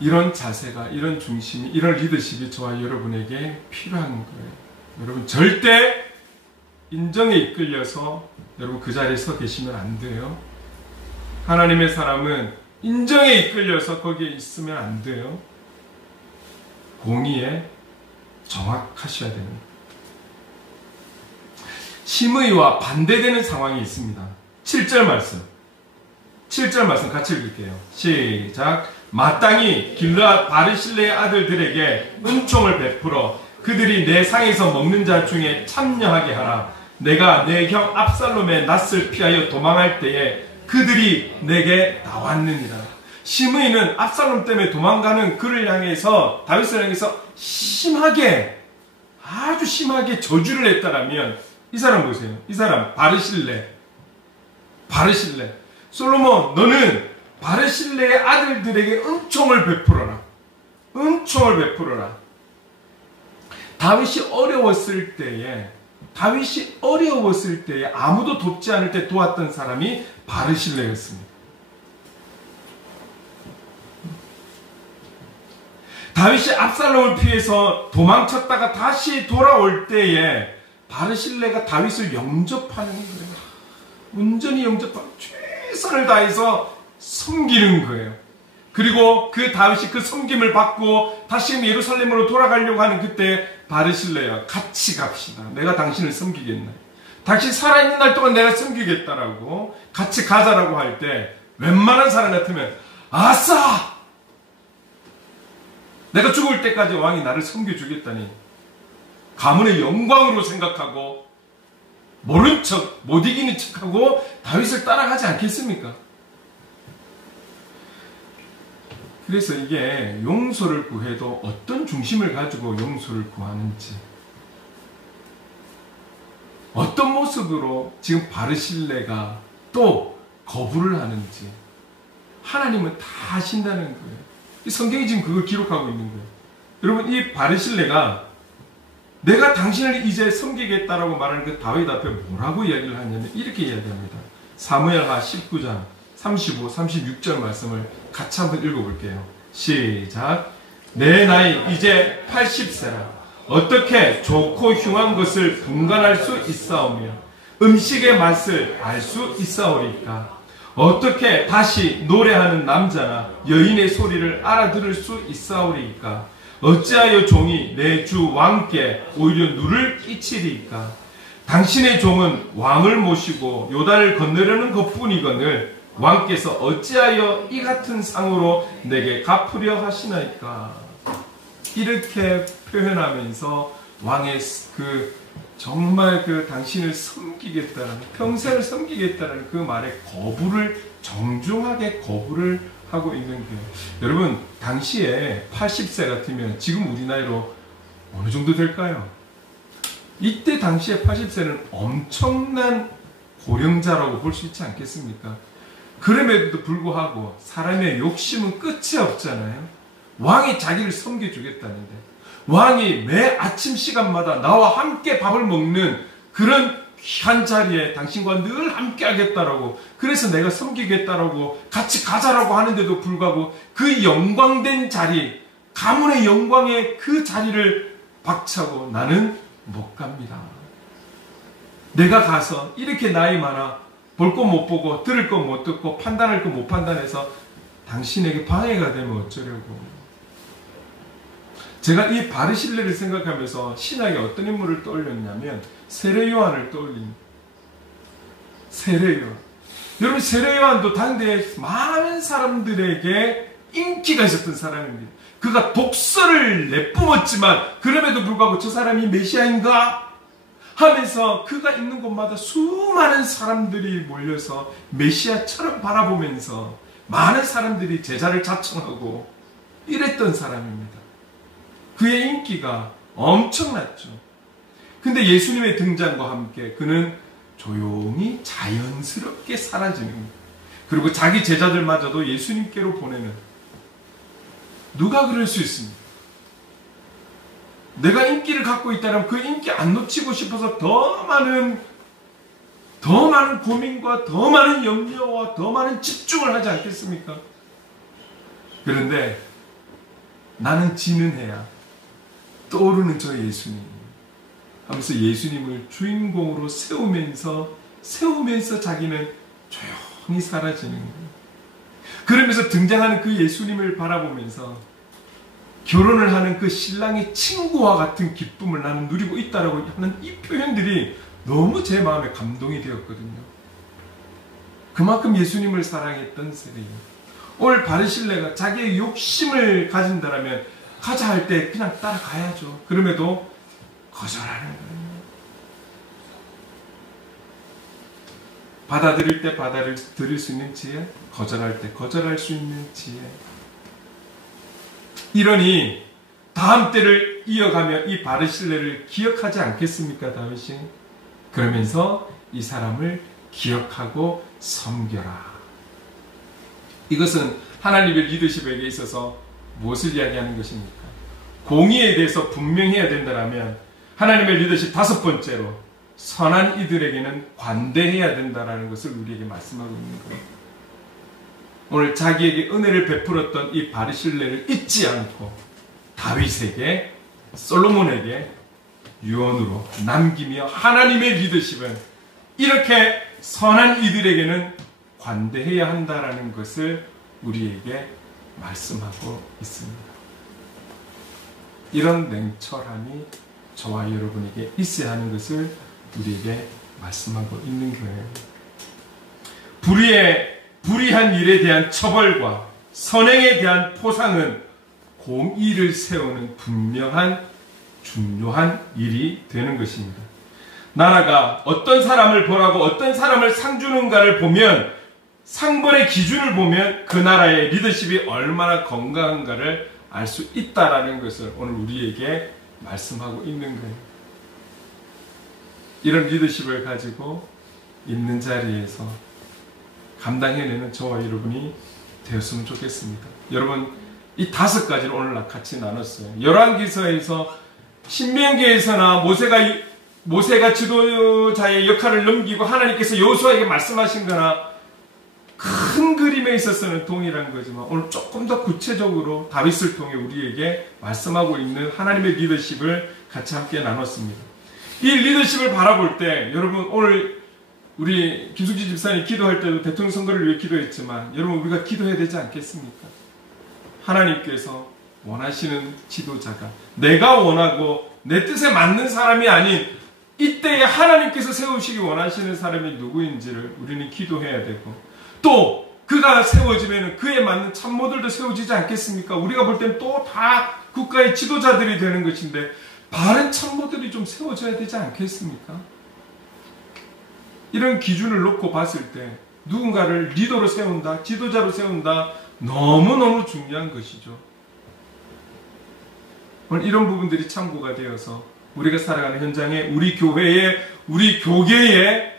이런 자세가, 이런 중심이, 이런 리더십이 저와 여러분에게 필요한 거예요. 여러분 절대 인정에 이끌려서 여러분 그 자리에 서 계시면 안 돼요. 하나님의 사람은 인정에 이끌려서 거기에 있으면 안 돼요. 공의에 정확하셔야 됩니다. 시므이와 반대되는 상황이 있습니다. 7절 말씀. 7절 말씀 같이 읽을게요. 시작. 마땅히 길르앗 바르실레의 아들들에게 은총을 베풀어 그들이 내 상에서 먹는 자 중에 참여하게 하라. 내가 내 형 압살롬의 낯을 피하여 도망할 때에 그들이 내게 나왔느니라. 시므이는 압살롬 때문에 도망가는 그를 향해서, 다윗을 향해서 심하게, 아주 심하게 저주를 했다라면 이 사람 보세요. 이 사람 바르실레. 솔로몬, 너는 바르실레의 아들들에게 은총을 베풀어라. 은총을 베풀어라. 다윗이 어려웠을 때에 아무도 돕지 않을 때 도왔던 사람이 바르실레였습니다. 다윗이 압살롬을 피해서 도망쳤다가 다시 돌아올 때에 바르실레가 다윗을 영접하는 거예요. 온전히 영접하고 최선을 다해서 섬기는 거예요. 그리고 그 다윗이 그 섬김을 받고 다시 예루살렘으로 돌아가려고 하는 그때 바르실레야, 같이 갑시다. 내가 당신을 섬기겠네. 당신 살아있는 날 동안 내가 섬기겠다라고 같이 가자라고 할 때 웬만한 사람 같으면 아싸! 내가 죽을 때까지 왕이 나를 섬겨주겠다니 가문의 영광으로 생각하고 모른 척, 못 이기는 척하고 다윗을 따라가지 않겠습니까? 그래서 이게 용서를 구해도 어떤 중심을 가지고 용서를 구하는지, 어떤 모습으로 지금 바르실레가 또 거부를 하는지 하나님은 다 아신다는 거예요. 이 성경이 지금 그걸 기록하고 있는 거예요. 여러분, 이 바르실레가 내가 당신을 이제 섬기겠다라고 말하는 그 다윗 앞에 뭐라고 이야기를 하냐면 이렇게 이야기합니다. 사무엘하 19장 35, 36절 말씀을 같이 한번 읽어볼게요. 시작. 내 나이 이제 80세라. 어떻게 좋고 흉한 것을 분간할 수 있사오며 음식의 맛을 알 수 있사오리까? 어떻게 다시 노래하는 남자나 여인의 소리를 알아들을 수 있사오리까? 어찌하여 종이 내 주 왕께 오히려 누를 끼치리까? 당신의 종은 왕을 모시고 요단을 건너려는 것뿐이거늘 왕께서 어찌하여 이 같은 상으로 내게 갚으려 하시나이까? 이렇게 표현하면서 왕의 정말 당신을 섬기겠다는, 평생을 섬기겠다는 그 말에 거부를 정중하게 거부를 하고 있는 거예요. 여러분, 당시에 80세 같으면 지금 우리 나이로 어느 정도 될까요? 이때 당시에 80세는 엄청난 고령자라고 볼 수 있지 않겠습니까? 그럼에도 불구하고 사람의 욕심은 끝이 없잖아요. 왕이 자기를 섬겨주겠다는데, 왕이 매 아침 시간마다 나와 함께 밥을 먹는 그런 귀한 자리에 당신과 늘 함께 하겠다라고, 그래서 내가 섬기겠다라고 같이 가자라고 하는데도 불구하고 그 영광된 자리, 가문의 영광의 그 자리를 박차고 나는 못 갑니다. 내가 가서 이렇게 나이 많아 볼 거 못 보고 들을 거 못 듣고 판단할 거 못 판단해서 당신에게 방해가 되면 어쩌려고. 제가 이 바르실레를 생각하면서 신약에 어떤 인물을 떠올렸냐면 세례 요한을 떠올립니다. 세례 요한. 여러분, 세례 요한도 당대에 많은 사람들에게 인기가 있었던 사람입니다. 그가 독서를 내뿜었지만 그럼에도 불구하고 저 사람이 메시아인가 하면서 그가 있는 곳마다 수많은 사람들이 몰려서 메시아처럼 바라보면서 많은 사람들이 제자를 자청하고 이랬던 사람입니다. 그의 인기가 엄청났죠. 근데 예수님의 등장과 함께 그는 조용히 자연스럽게 사라지는 거예요. 그리고 자기 제자들마저도 예수님께로 보내는. 누가 그럴 수 있습니까? 내가 인기를 갖고 있다면 그 인기 안 놓치고 싶어서 더 많은 고민과 더 많은 염려와 더 많은 집중을 하지 않겠습니까? 그런데 나는 진은해야 떠오르는 저 예수님 하면서 예수님을 주인공으로 세우면서 자기는 조용히 사라지는 거예요. 그러면서 등장하는 그 예수님을 바라보면서 결혼을 하는 그 신랑의 친구와 같은 기쁨을 나는 누리고 있다라고 하는 이 표현들이 너무 제 마음에 감동이 되었거든요. 그만큼 예수님을 사랑했던 세례요. 오늘 바르실레가 자기의 욕심을 가진다라면 가자 할 때 그냥 따라가야죠. 그럼에도 거절하는 거예요. 받아들일 때 받아들일 수 있는 지혜, 거절할 때 거절할 수 있는 지혜. 이러니 다음 때를 이어가며 이 바르실레를 기억하지 않겠습니까, 다윗이? 그러면서 이 사람을 기억하고 섬겨라. 이것은 하나님의 리더십에게 있어서 무엇을 이야기하는 것입니까? 공의에 대해서 분명해야 된다면 하나님의 리더십 다섯 번째로 선한 이들에게는 관대해야 된다는 것을 우리에게 말씀하고 있는 거예요. 오늘 자기에게 은혜를 베풀었던 이 바르실레를 잊지 않고 다윗에게, 솔로몬에게 유언으로 남기며 하나님의 리더십은 이렇게 선한 이들에게는 관대해야 한다는 것을 우리에게 말씀하고 있습니다. 이런 냉철함이 저와 여러분에게 있어야 하는 것을 우리에게 말씀하고 있는 거예요. 불의한 일에 대한 처벌과 선행에 대한 포상은 공의를 세우는 분명한 중요한 일이 되는 것입니다. 나라가 어떤 사람을 벌하고 어떤 사람을 상 주는가를 보면, 상벌의 기준을 보면 그 나라의 리더십이 얼마나 건강한가를 알 수 있다라는 것을 오늘 우리에게 말씀하고 있는 거예요. 이런 리더십을 가지고 있는 자리에서 감당해내는 저와 여러분이 되었으면 좋겠습니다. 여러분, 이 다섯 가지를 오늘 같이 나눴어요. 열왕기서에서, 신명기에서나 모세가 지도자의 역할을 넘기고 하나님께서 여호수아에게 말씀하신 거나 큰 그림에 있어서는 동일한 거지만 오늘 조금 더 구체적으로 다윗을 통해 우리에게 말씀하고 있는 하나님의 리더십을 같이 함께 나눴습니다. 이 리더십을 바라볼 때 여러분, 오늘 우리 김숙지 집사님 기도할 때도 대통령 선거를 위해 기도했지만 여러분, 우리가 기도해야 되지 않겠습니까? 하나님께서 원하시는 지도자가 내가 원하고 내 뜻에 맞는 사람이 아닌 이때에 하나님께서 세우시기 원하시는 사람이 누구인지를 우리는 기도해야 되고, 또 그가 세워지면 그에 맞는 참모들도 세워지지 않겠습니까? 우리가 볼 땐 또 다 국가의 지도자들이 되는 것인데 바른 참모들이 좀 세워져야 되지 않겠습니까? 이런 기준을 놓고 봤을 때 누군가를 리더로 세운다, 지도자로 세운다, 너무너무 중요한 것이죠. 오늘 이런 부분들이 참고가 되어서 우리가 살아가는 현장에, 우리 교회에, 우리 교계에,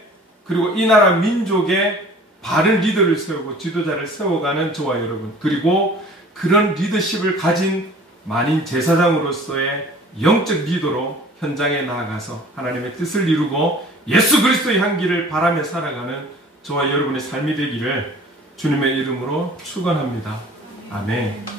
그리고 이 나라 민족에 바른 리더를 세우고 지도자를 세워가는 저와 여러분, 그리고 그런 리더십을 가진 만인 제사장으로서의 영적 리더로 현장에 나아가서 하나님의 뜻을 이루고 예수 그리스도의 향기를 바라며 살아가는 저와 여러분의 삶이 되기를 주님의 이름으로 축원합니다. 아멘.